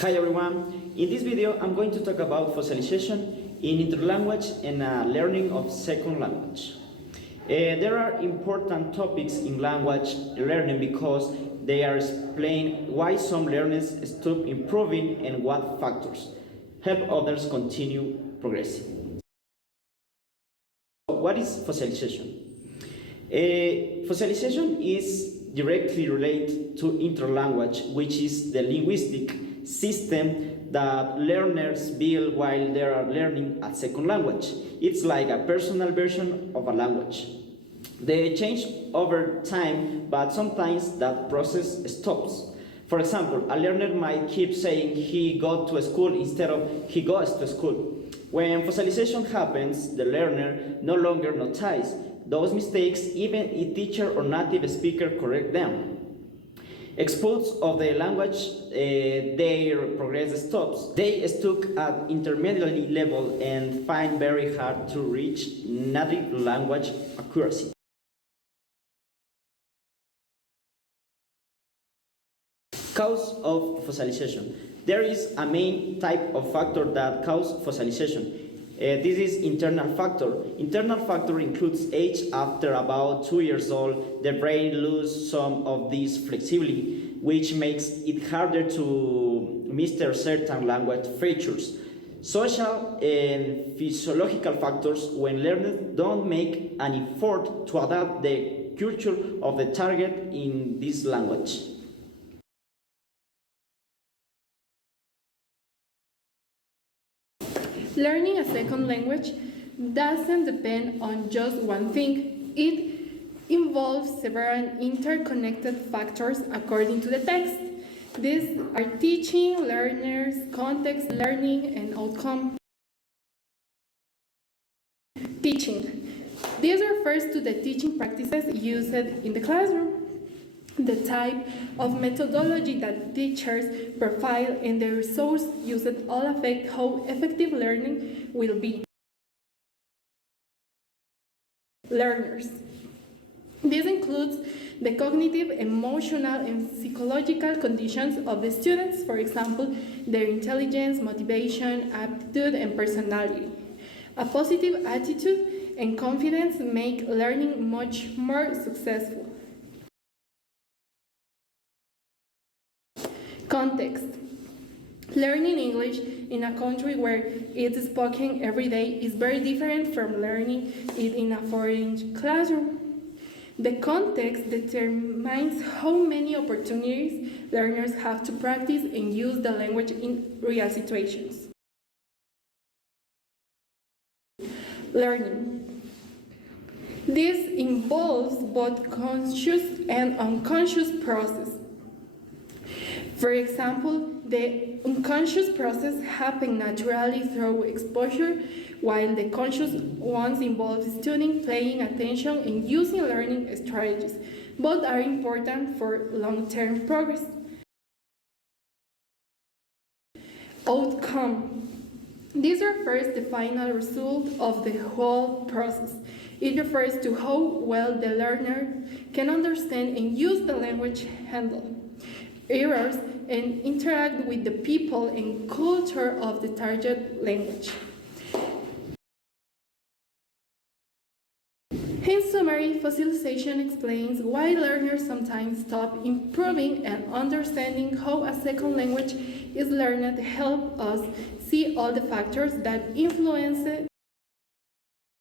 Hi everyone, in this video I'm going to talk about fossilization in interlanguage and learning of second language. There are important topics in language learning because they are explain why some learners stop improving and what factors help others continue progressing. What is fossilization? Fossilization is directly related to interlanguage, which is the linguistic system that learners build while they are learning a second language. It's like a personal version of a language. They change over time, but sometimes that process stops. For example, a learner might keep saying he got to school instead of he goes to school. When fossilization happens, the learner no longer notices those mistakes even if teacher or native speaker correct them. Experts of the language, their progress stops. They stuck at intermediate level and find very hard to reach native language accuracy. Cause of fossilization. There is a main type of factor that causes fossilization. This is internal factor. Internal factor includes age. After about 2 years old, the brain loses some of this flexibility, which makes it harder to master certain language features. Social and physiological factors, when learners don't make an effort to adapt the culture of the target in this language. Learning a second language doesn't depend on just one thing. It involves several interconnected factors according to the text. These are teaching, learners, context, learning, and outcome. Teaching. This refers to the teaching practices used in the classroom, the type of methodology that teachers profile, and the resource used all affect how effective learning will be. Learners. This includes the cognitive, emotional, and psychological conditions of the students, for example, their intelligence, motivation, aptitude, and personality. A positive attitude and confidence make learning much more successful. Context. Learning English in a country where it's spoken every day is very different from learning it in a foreign classroom. The context determines how many opportunities learners have to practice and use the language in real situations. Learning. This involves both conscious and unconscious process. For example, the unconscious process happens naturally through exposure, while the conscious ones involve studying, paying attention, and using learning strategies. Both are important for long-term progress. Outcome. This refers to the final result of the whole process. It refers to how well the learner can understand and use the language, handle errors, and interact with the people and culture of the target language. In summary, fossilization explains why learners sometimes stop improving, and understanding how a second language is learned helps us see all the factors that influence